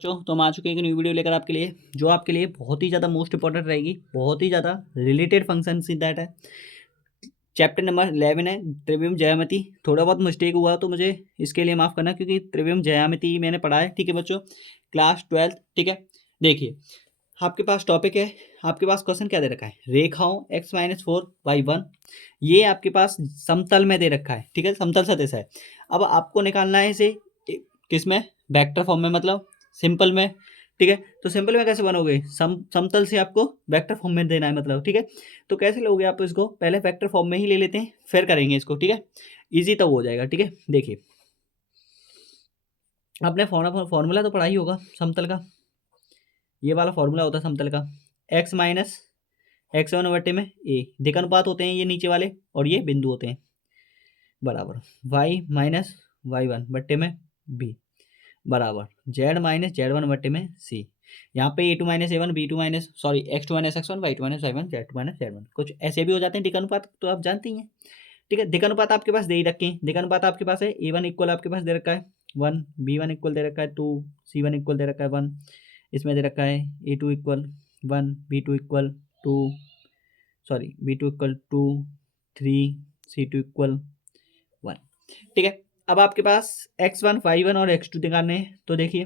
तो हम आ चुके हैं एक न्यू वीडियो लेकर आपके लिए, जो आपके लिए बहुत ही ज़्यादा मोस्ट इंपॉर्टेंट रहेगी, बहुत ही ज़्यादा रिलेटेड फंक्शन इन दैट है। चैप्टर नंबर 11 है त्रिविम ज्यामिति। थोड़ा बहुत मिस्टेक हुआ तो मुझे इसके लिए माफ़ करना, क्योंकि त्रिविम ज्यामिति मैंने पढ़ा है, ठीक है बच्चों, क्लास 12, ठीक है। देखिए आपके पास टॉपिक है, आपके पास क्वेश्चन क्या दे रखा है, रेखाओं x-4 y1, ये आपके पास समतल में दे रखा है, ठीक है, समतल सदिश है। अब आपको निकालना है इसे किस में, वेक्टर फॉर्म में, मतलब सिंपल में, ठीक है। तो सिंपल में कैसे बनोगे, समतल से आपको वेक्टर फॉर्म में देना है, मतलब, ठीक है। तो कैसे लोगे आप इसको, पहले वेक्टर फॉर्म में ही ले लेते हैं, फिर करेंगे इसको, ठीक है। इजी तब हो जाएगा, ठीक है। देखिए आपने फॉर्मूला तो पढ़ा ही होगा समतल का, ये वाला फॉर्मूला होता है समतल का, x माइनस x1 बटे में a, दिक अनुपात होते हैं ये नीचे वाले, और ये बिंदु होते हैं, बराबर y माइनस y1 बटे में b, बराबर z माइनस z1 बटे में c। यहाँ पे a2 minus a1, b2 minus sorry x2 minus x1, y2 minus y1, z2 minus z1, कुछ ऐसे भी हो जाते हैं दिक अनुपात, तो आप जानते ही हैं, ठीक है। दिक अनुपात आपके पास दे ही रखे हैं, दिक अनुपात आपके पास है a1 इक्वल आपके पास दे रखा है 1, b1 इक्वल दे रखा है 2, c1 इक्वल दे रखा है 1, इसमें दे रखा है a2 equal 1, b2 equal 2, sorry b2 equal 2, 3, c2 equal 1, ठीक है। अब आपके पास x1 y1 और x2 निकालने हैं, तो देखिए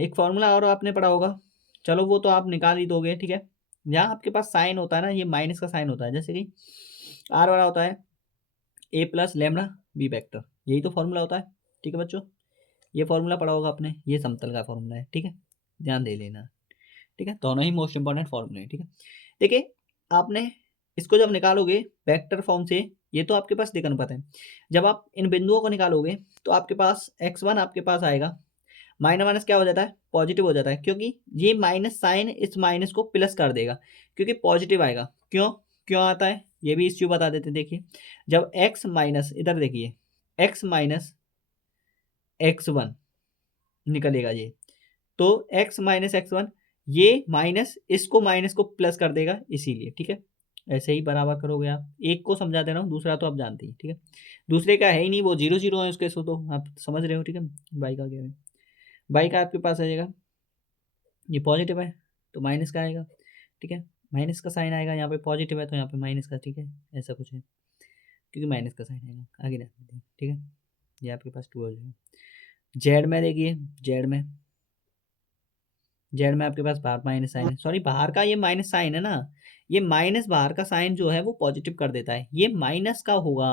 एक फॉर्मूला और आपने पढ़ा होगा, चलो वो तो आप निकाल ही दोगे, ठीक है। यहाँ आपके पास साइन होता है ना, ये माइनस का साइन होता है, जैसे कि आर वाला होता है ए प्लस लेमड़ा बी वेक्टर, यही तो फॉर्मूला होता है, ठीक है बच्चों। ये फॉर्मूला पढ़ा होगा आपने, ये समतल का फॉर्मूला है, ठीक है, ध्यान दे लेना, ठीक है। दोनों ही मोस्ट इंपॉर्टेंट फॉर्मूले हैं, ठीक है। देखिए आपने इसको जब निकालोगे वेक्टर फॉर्म से, ये तो आपके पास दिक अनुपात है, जब आप इन बिंदुओं को निकालोगे तो आपके पास x1 आपके पास आएगा, माइनस माइनस क्या हो जाता है, पॉजिटिव हो जाता है, क्योंकि ये माइनस साइन इस माइनस को प्लस कर देगा, क्योंकि पॉजिटिव आएगा। क्यों क्यों आता है ये भी इश्यू बता देते हैं। देखिए जब x माइनस, इधर देखिए x माइनस x1 निकलेगा ये, तो x माइनस x1, ये माइनस इसको माइनस को प्लस कर देगा, इसीलिए, ठीक है। ऐसे ही बराबर करोगे आप, एक को समझा दे रहा हूँ, दूसरा तो आप जानते हैं, ठीक है। दूसरे का है ही नहीं, वो 0 0 है उसके, सो तो आप समझ रहे हो, ठीक है। बाई का क्या है, बाई का आपके पास आ जाएगा, ये पॉजिटिव है तो माइनस का आएगा, ठीक है, माइनस का साइन आएगा, यहाँ पे पॉजिटिव है तो यहाँ पे माइनस का, ठीक है, ऐसा कुछ है, क्योंकि माइनस का साइन आएगा, आगे रहने देते हैं, ठीक है। ये आपके पास 2 हो जाएगा। जेड में देखिए, जेड में आपके पास बाहर माइनस साइन है, सॉरी बाहर का ये माइनस साइन है ना, ये माइनस बाहर का साइन जो है वो पॉजिटिव कर देता है, ये माइनस का होगा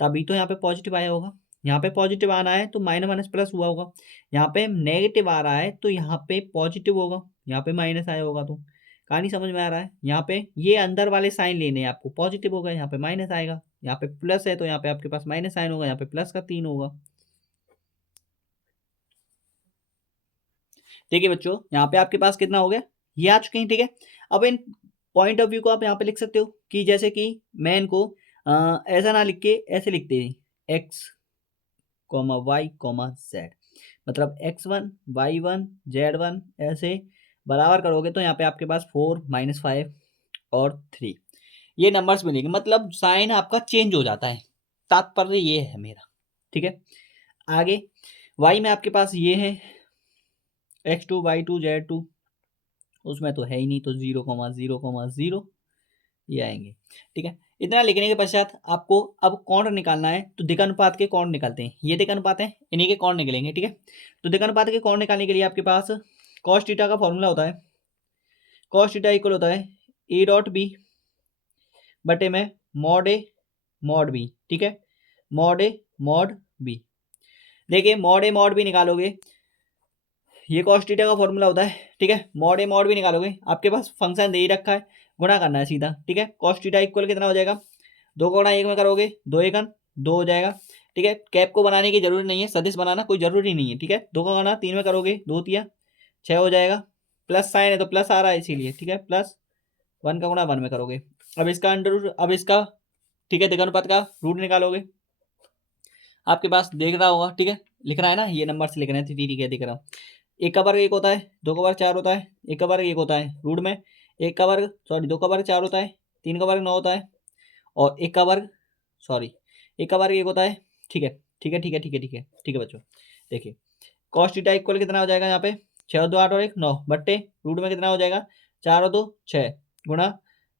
तभी तो यहाँ पे पॉजिटिव आया होगा, यहाँ पे पॉजिटिव आ रहा है तो माइनस माइनस प्लस हुआ होगा, यहाँ पे नेगेटिव आ रहा है तो यहाँ पे पॉजिटिव होगा, यहाँ पे माइनस आया होगा, तो कहानी समझ में आ रहा है। यहाँ पे ये अंदर वाले साइन लेने हैं आपको, पॉजिटिव होगा यहाँ पे माइनस आएगा, यहाँ पे प्लस है तो यहाँ पे आपके पास माइनस साइन होगा, यहाँ पे प्लस का 3 होगा। देखिए बच्चों यहाँ पे आपके पास कितना हो गया, ये आ चुके हैं, ठीक है। अब इन पॉइंट ऑफ व्यू को आप यहाँ पे लिख सकते हो, कि जैसे कि मैं इनको ऐसा ना लिख के ऐसे लिखते हैं, X comma Y comma Z, मतलब x1 y1 z1, ऐसे बराबर करोगे तो यहाँ पे आपके पास 4 -5 और 3 ये नंबर्स मिलेंगे, मतलब साइन आपका चेंज हो जाता है, तात्पर्य ये है मेरा, ठीक है। आगे y में आपके पास ये है x2 y2 z2, उसमें तो है ही नहीं, तो 0,0,0 ये आएंगे, ठीक है। इतना लिखने के पश्चात आपको अब कोण निकालना है, तो दिकानुपात के कोण निकालते हैं, ये दिकानुपात है, इन्हीं के कोण निकलेंगे, ठीक है। तो दिकानुपात के कोण निकालने के लिए आपके पास cos थीटा का फॉर्मूला होता है, cos थीटा इक्वल होता है ए डॉट बी बटे में मॉड ए मॉड बी, ठीक है, मॉड ए मॉड बी। देखिए मॉड ए मॉड बी निकालोगे, ये cos थीटा का फॉर्मूला होता है, ठीक है, मॉड ए मॉड बी निकालोगे, आपके पास फंक्शन दे ही रखा है, गुणा करना है सीधा, ठीक है। cos थीटा इक्वल कितना हो जाएगा, 2 का गुणा 1 में करोगे 2 एकन 2 हो जाएगा, ठीक है। कैप को बनाने की जरूरत नहीं है, सदिश बनाना कोई जरूरी नहीं है, ठीक है। 2 का गुणा 3 में करोगे 2 तिया 6 हो जाएगा, प्लस साइन है तो प्लस आ रहा है इसीलिए, ठीक है, प्लस 1 का गुणा 1 में करोगे, अब इसका अंडर रूट, अब इसका, ठीक है, दिगानुपात का रूट निकालोगे, आपके पास देख रहा होगा, ठीक है, लिख रहा है ना, ये नंबर से लिख रहे हैं, ठीक है, दिख रहा हूँ। एक का वर्ग 1 होता है, 2 का वर्ग 4 होता है, एक का वर्ग 1 होता है रूट में, एक का वर्ग सॉरी 2 का वर्ग 4 होता है, 3 का वर्ग 9 होता है, और एक का वर्ग सॉरी एक का वर्ग 1 होता है, ठीक है, ठीक है, ठीक है, ठीक है, ठीक है, ठीक है बच्चों। देखिए कॉस थीटा इक्वल कितना हो जाएगा यहाँ पे 6 और 2 8 और 1 9 बट्टे रूट में कितना हो जाएगा 4 और 2 6 गुणा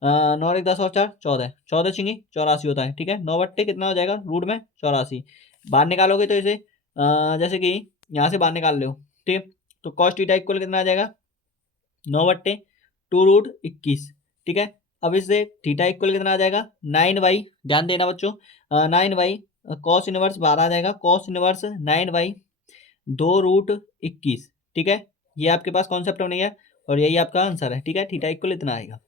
9 और 1 10 और 4 14 14 छिंगी 84 होता है। ठीक है 9 बट्टे कितना हो जाएगा रूट में 84 बाहर निकालोगे तो इसे जैसे कि यहाँ से बाहर निकाल लो। ठीक है तो कॉस थीटा इक्वल कितना आ जाएगा 9 बट्टे 2 रूट 21। ठीक है अब इससे थीटा इक्वल कितना आ जाएगा 9 बाई ध्यान देना बच्चों 9 बाई कॉस इनवर्स बाहर आ जाएगा कॉस इनवर्स 9/2 रूट 21। ठीक है ये आपके पास कॉन्सेप्ट नहीं है और यही आपका आंसर है। ठीक है थीटा इक्वल इतना आएगा।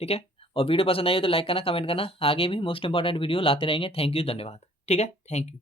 ठीक है और वीडियो पसंद आई तो लाइक करना कमेंट करना आगे भी मोस्ट इंपॉर्टेंट वीडियो लाते रहेंगे। थैंक यू धन्यवाद। ठीक है थैंक यू।